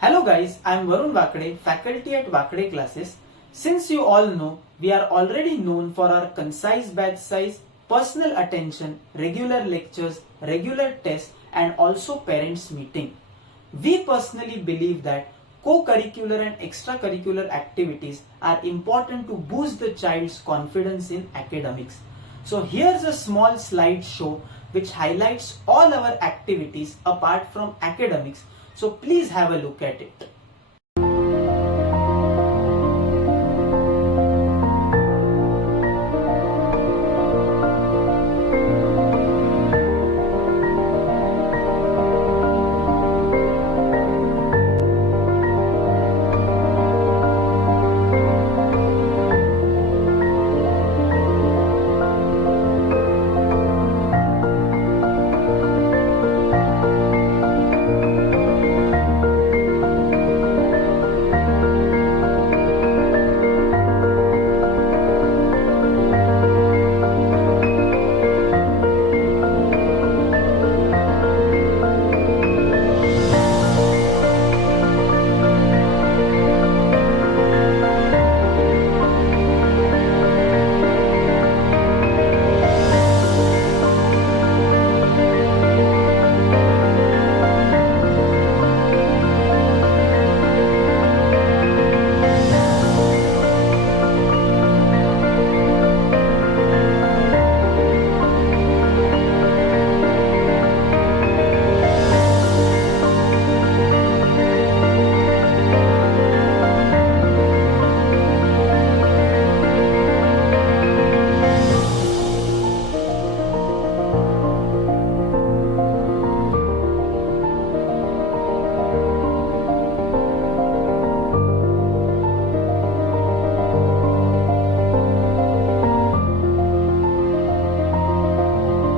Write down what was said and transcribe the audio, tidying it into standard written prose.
Hello guys, I am Varun Vakde, faculty at Vakde Classes. Since you all know, we are already known for our concise batch size, personal attention, regular lectures, regular tests and also parents meeting. We personally believe that co-curricular and extracurricular activities are important to boost the child's confidence in academics. So here's a small slideshow which highlights all our activities apart from academics. So please have a look at it.